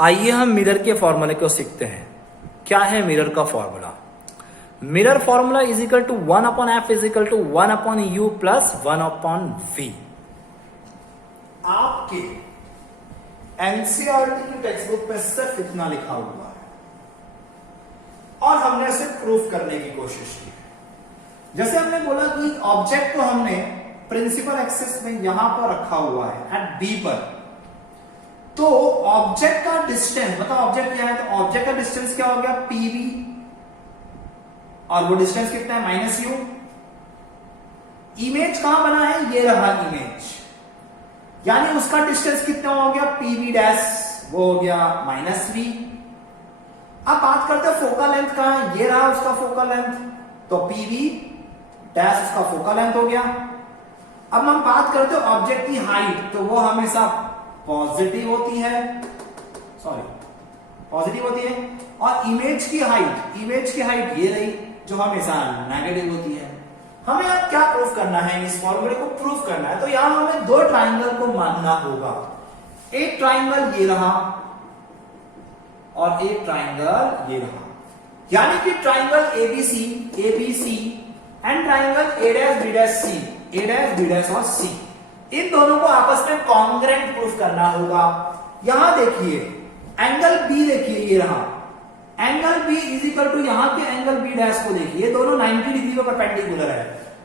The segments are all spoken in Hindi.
आइए हम मिरर के फॉर्मूले को सीखते हैं। क्या है मिरर का formula? Mirror formula is equal to 1/f is equal to 1/u plus 1/v। आपके एनसीईआरटी की टेक्स्ट बुक में सिर्फ इतना लिखा हुआ है और हमने इसे प्रूफ करने की कोशिश की। जैसे हमने बोला कि ऑब्जेक्ट को हमने प्रिंसिपल एक्सिस में यहां पर रखा हुआ है एट बी पर, तो ऑब्जेक्ट का डिस्टेंस, बताओ ऑब्जेक्ट क्या है, तो ऑब्जेक्ट का डिस्टेंस क्या हो गया पीवी, और वो डिस्टेंस कितना है -u। इमेज कहां बना है, ये रहा इमेज, यानी उसका डिस्टेंस कितना हो गया पीवी डैश, वो हो गया -v। अब बात करते हैं फोकल लेंथ कहां है, ये रहा उसका फोकल लेंथ, तो पीवी डैश उसका फोकल लेंथ हो गया। अब हम बात करते हैं ऑब्जेक्ट की हाइट, तो वो हमेशा पॉजिटिव होती है, पॉजिटिव होती है, और इमेज की हाइट ये रही जो हमेशा नेगेटिव होती है। हमें अब क्या प्रूफ करना है, इस फॉर्मूले को प्रूफ करना है, तो यहां हमें दो ट्राइंगल को मानना होगा। एक ट्राइंगल ये रहा और एक ट्राइंगल ये रहा, यानी कि triangle ABC and triangle A dash B dash और सी, इन दोनों को आपस में कॉन्ग्रुएंट प्रूफ करना होगा। यहां देखिए एंगल बी, देखिए ये रहा angle B is equal to यहां के एंगल बी डैश को देखिए, ये दोनों 90 डिग्री के परपेंडिकुलर है,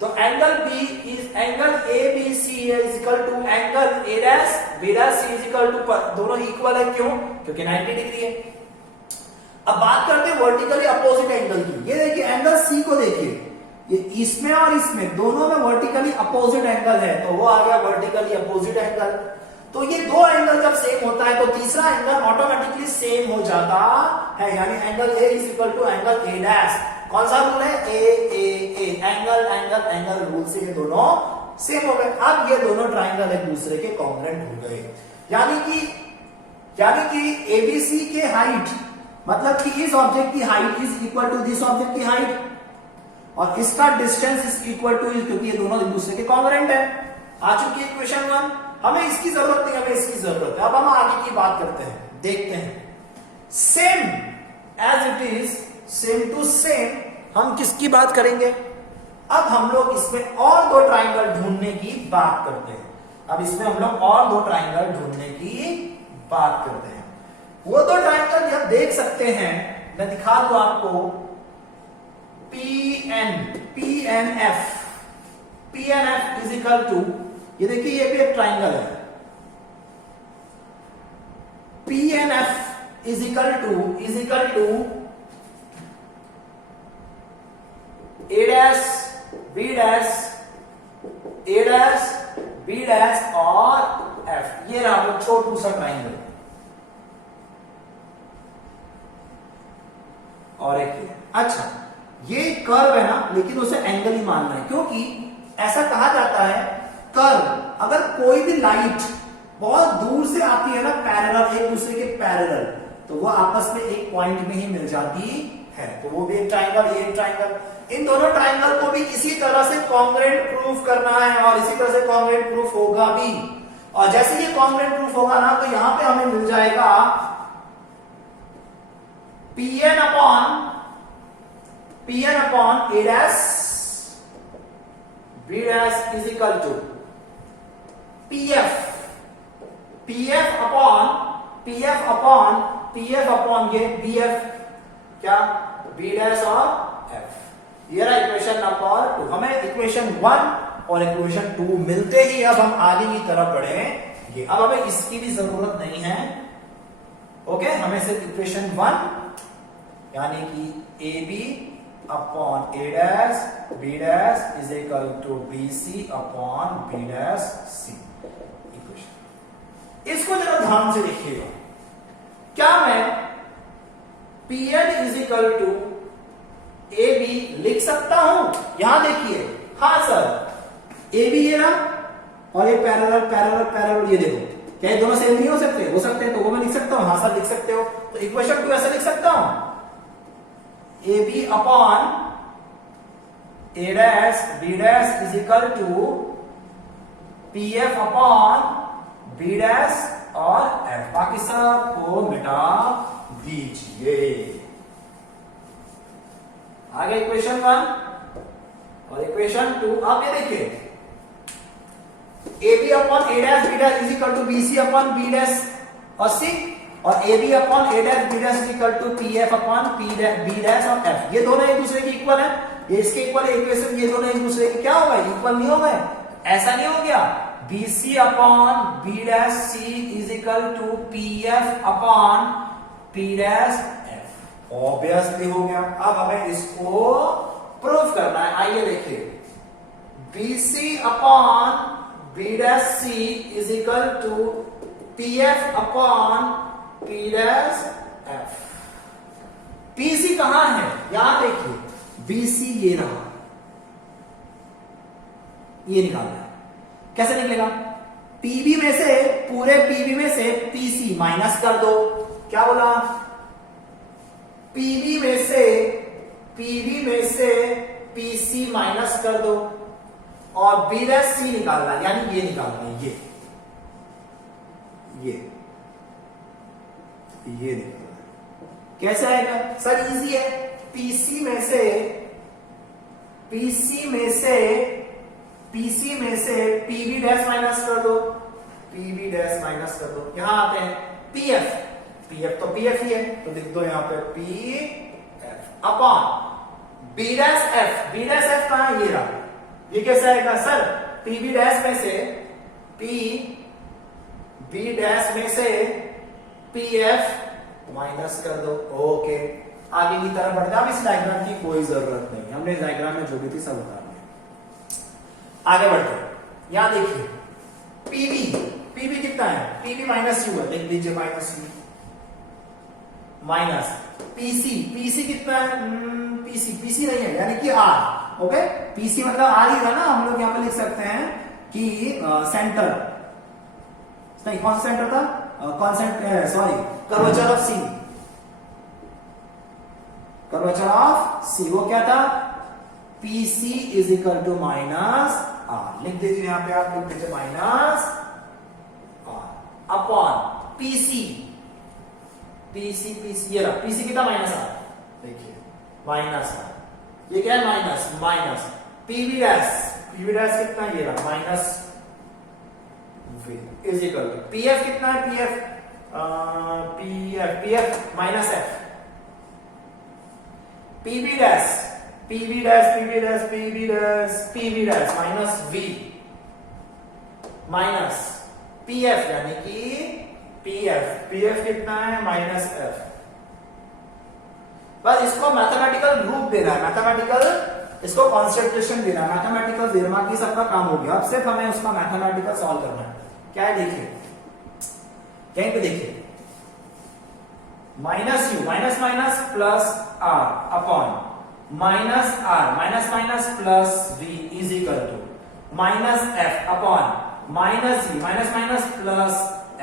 तो angle B is angle A B C is equal to angle A dash B dash C is equal to, दोनों इक्वल है, क्यों, क्योंकि 90 डिग्री है। अब बात करते हैं वर्टिकली अपोजिट एंगल की। ये देखिए एंगल सी को देखिए, ये इसमें और इसमें दोनों में वर्टिकली अपोजिट एंगल है, तो वो आ गया वर्टिकली अपोजिट एंगल। तो ये दो एंगल जब सेम होता है तो तीसरा एंगल ऑटोमेटिकली सेम हो जाता है, यानी angle A is equal to angle A dash. कौन सा रूल है, ए एंगल रूल से ये दोनों सेम हो गए। अब ये दोनों ट्राइंगल एक दूसरे के कॉन्ग्रुएंट हो गए, यानी कि एबीसी के हाइट, मतलब कि इस ऑब्जेक्ट की height is equal to this object की हाइट, और इसका डिस्टेंस इज इक्वल टू, क्योंकि ये दोनों एक दूसरे के कॉन्ग्रुएंट है। आ चुकी है इक्वेशन 1। हमें इसकी जरूरत नहीं, हमें इसकी जरूरत है। अब हम आगे की बात करते हैं, देखते हैं। Same as it is, same to same हम किसकी बात करेंगे, अब हम लोग इसमें और दो ट्राइंगल ढूंढने की बात करते हैं। अब इसमें हम लोग और दो ट्राइंगल ढूंढने की बात करते हैं। वो दो ट्राइंगल आप देख सकते हैं, मैं दिखा दूं आपको, PNF इज इक्वल टू, ये देखिए ये भी एक ट्राइंगल है, PNF is equal to A dash B dash और एफ। ये रहा वो छोटू सा ट्राइंगल, और एक ये। अच्छा, ये कर्व है ना, लेकिन उसे एंगल ही मानना है, क्योंकि ऐसा कहा जाता है कर्व, अगर कोई भी लाइट बहुत दूर से आती है ना पैरेलल, एक दूसरे के पैरेलल, तो वो आपस में एक पॉइंट में ही मिल जाती है, तो वो भी एक ट्राइंगल, ये एक ट्राइंगल। इन दोनों ट्राइंगल को भी इसी तरह से कॉन्ग्रुएंट प्रूफ करना है, और इसी तरह से कॉन्ग्रुएंट प्रूफ होगा भी। और जैसे ये कॉन्ग्रुएंट प्रूफ होगा ना, तो यहां पे हमें मिल जाएगा PN upon A dash B dash is equal to PF upon ये BF, क्या, B डैश और F। ये रहा इक्वेशन नंबर 2। हमें इक्वेशन 1 और इक्वेशन 2 मिलते ही अब हम आगे की तरफ बढ़ेंगे। अब हमें इसकी भी जरूरत नहीं है, ओके, हमें सिर्फ इक्वेशन 1 यानी कि AB upon A dash B dash is equal to BC upon B dash C equation. इसको जरा ध्यान से देखिएगा, क्या मैं PN is equal to AB लिख सकता हूं? यहां देखिए, हाँ सर, AB ये ना, और ये पैरेलल, ये देखो, क्या ये दोनों सेम नहीं हो सकते? हो सकते हैं, तो वो मैं लिख सकता हूं, हाँ सर लिख सकते हो। तो इक्वेशन 2 ऐसे लिख सकता हूं, AB upon A dash B dash is equal to PF upon B dash और एफ, बाकी सब को मिटा दीजिए। आगे इक्वेशन 1 और इक्वेशन 2। अब ये देखिए AB upon A dash B dash is equal to BC upon B dash और C, और AB upon A dash B dash is equal to PF upon B dash और F। ये दोनों एक दूसरे के इक्वल है, ये इसके इक्वल है इक्वेशन, ये दोनों एक दूसरे के क्या हो गए, इक्वल नहीं हो गए। ऐसा नहीं हो गया, BC upon B dash C is equal to PF upon P dash F। Obviously हो गया। अब हमें इसको प्रूफ करना है। आइए देखिए, BC upon B dash C is equal to PF upon P dash F। PC कहां है, यहां देखिए, BC ये रहा, ये निकालना है। कैसे निकलेगा, PB में से, पूरे PB में से PC माइनस कर दो। क्या बोला, PB में से PC माइनस कर दो और B डैश C निकालना है, यानी ये निकालना है, ये निकालना है। कैसे आएगा सर, इजी है। PC में से PB डैश माइनस कर दो, यहां आते हैं PF तो PF ही है, तो लिख दो यहां पे PF upon B dash F कहां है, ये रहा। ये कैसे आएगा सर, PB डैश में से B डैश में से PF माइनस कर दो। ओके, आगे की तरफ बढ़ते हैं। अब इस डायग्राम की कोई जरूरत नहीं, हमने इस डायग्राम में जो भी थी सब उतार लिया। आगे बढ़ते हैं, यहां देखिए PB कितना है, PB माइनस U है, लिख दीजिए माइनस U, माइनस PC कितना है, PC नहीं है, यानी कि R। ओके, PC मतलब R ही था ना, हम लोग यहां पे लिख सकते हैं कि सेंटर नहीं, कौन सा सेंटर था, कर्वेचर ऑफ C, वो क्या था, PC is equal to minus R। लिख दीजिए यहां पे, आप लिख दीजिए माइनस R अपॉन PC, ये रहा, PC कितना, माइनस R, देखिए माइनस R, ये क्या है, माइनस PB डैश कितना, ये रहा, minus V is equal to PF कितना है, PF minus F, PB dash minus V minus PF, यानी कि PF कितना है, माइनस F। बस इसको मैथमेटिकल रूप देना है, इसको कॉन्सेंट्रेशन देना है, मैथमेटिकल देना, बाकी सबका काम हो गया। अब सिर्फ हमें उसका मैथमेटिकल सॉल्व करना है। क्या है देखिए, यहीं पे देखिए, minus U minus plus R upon minus R plus V is equal to minus F upon minus V minus plus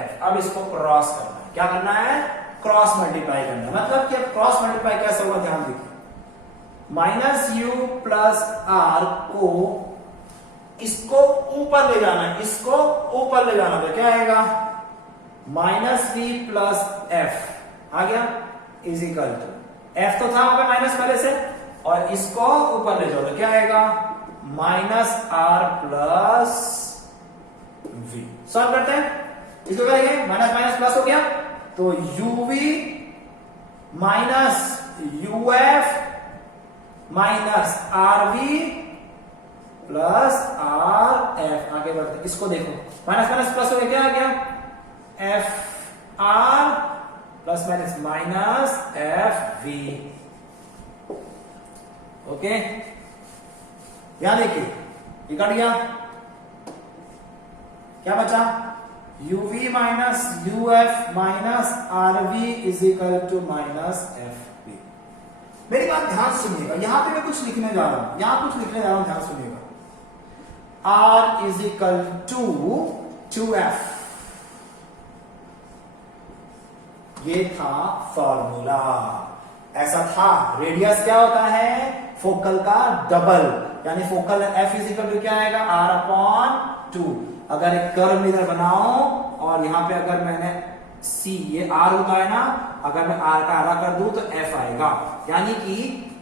F। अब इसको क्रॉस करना है, क्या करना है, क्रॉस मल्टीप्लाई करना है। मतलब कि अब क्रॉस मल्टीप्लाई कैसे होगा, ध्यान देखिए, माइनस U प्लस R को इसको ऊपर ले जाना है, तो क्या आएगा, माइनस V प्लस F आ गया, इज इक्वल टू, F तो था वहां पे माइनस पहले से, और इसको ऊपर ले जाओ तो क्या आएगा, minus R plus V। Solve करते हैं, इसको करेंगे, माइनस प्लस हो गया, तो UV minus UF minus RV plus RF। आगे बढ़ते हैं, इसको देखो, माइनस प्लस हो गया, क्या आ गया, FR plus minus FV। Okay, यहां देखिए, ये कट गया, क्या बचा, UV minus UF minus RV is equal to minus FV। मेरी बात ध्यान सुनिएगा, यहां पे मैं कुछ लिखने जा रहा हूं, ध्यान सुनिएगा। R is equal to 2F, ये था फॉर्मूला, ऐसा था। रेडियस क्या होता है, फोकल का डबल, यानी focal F is equal to क्या आएगा, R अपॉन 2। अगर एक कर्व इधर बनाओ और यहाँ पे अगर मैंने C, ये R होता है ना, अगर मैं R का आधा कर दूं तो F आएगा, यानी कि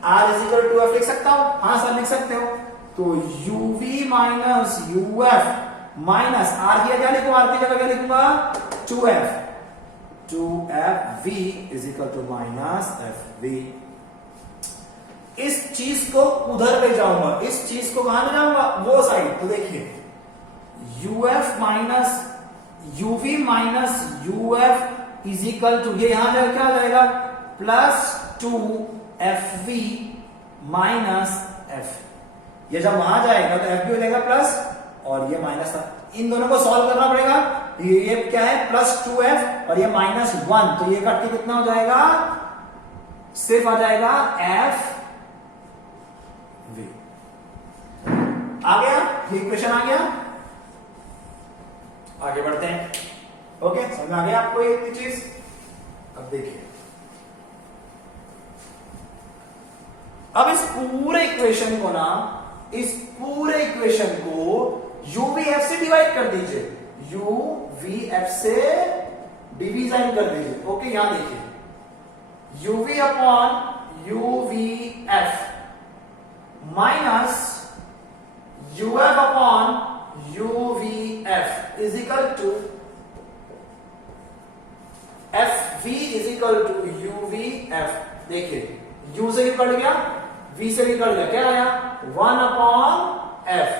R इजिकल टू F लिख सकता हूं? हाँ सर लिख सकते हो। तो UV minus UF minus R की जगह लिखूं, R की जगह क्या लिखूंगा? 2FV is equal to minus FV। इस चीज को उधर ले जाऊंगा, इस चीज को कहां ले जाऊंगा? वो साइड। तो देखिए UF minus UV minus UF is equal to, ये यहां जाएगा, क्या जाएगा? Plus 2FV minus F। ये जब वहां जाएगा तो F भी हो जाएगा प्लस, और ये माइनस था। इन दोनों को सॉल्व करना पड़ेगा। ये क्या है? प्लस 2F और ये माइनस 1, तो ये इकट्ठे कितना हो जाएगा? सिर्फ आ जाएगा F V। आ गया ये इक्वेशन, आ गया। आगे बढ़ते हैं। ओके, समझ में आ गया आपको ये चीज? अब देखिए, अब इस पूरे इक्वेशन को ना, इस पूरे इक्वेशन को UVF से डिवाइड कर दीजिए, UVF से डिवीजन कर दीजिए। ओके, यहां देखिए UV upon UVF minus UF upon UVF is equal to FV is equal to UVF। देखिए U से भी कट गया, V से भी कट गया, क्या आया? 1 अपॉन F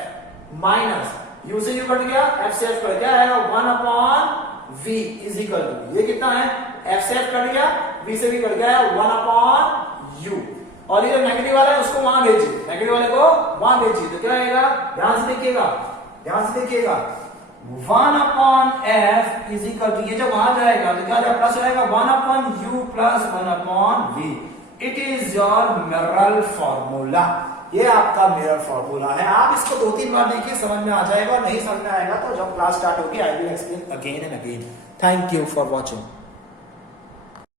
माइनस U से U कट गया, F से F कट, क्या आएगा? 1 upon V is equal to, ये कितना है? F से F कट गया, V से भी कट गया, 1 अपॉन U। और ये जो नेगेटिव वाला है उसको वहां भेजिए, नेगेटिव वाले को वहां भेजिए, तो क्या आएगा? ध्यान से देखिएगा, ध्यान से देखिएगा। 1 upon F is equal to, ये जब वहां जाएगा तो क्या जाएगा? प्लस आएगा 1 upon U plus 1 upon V। It is your mirror formula. ये आपका मिरर फॉर्मूला है। आप इसको 2-3 बार देखिए, समझ में आ जाएगा। नहीं समझ में आएगा तो जब क्लास स्टार्ट होगी I will explain again and again. Thank you for watching.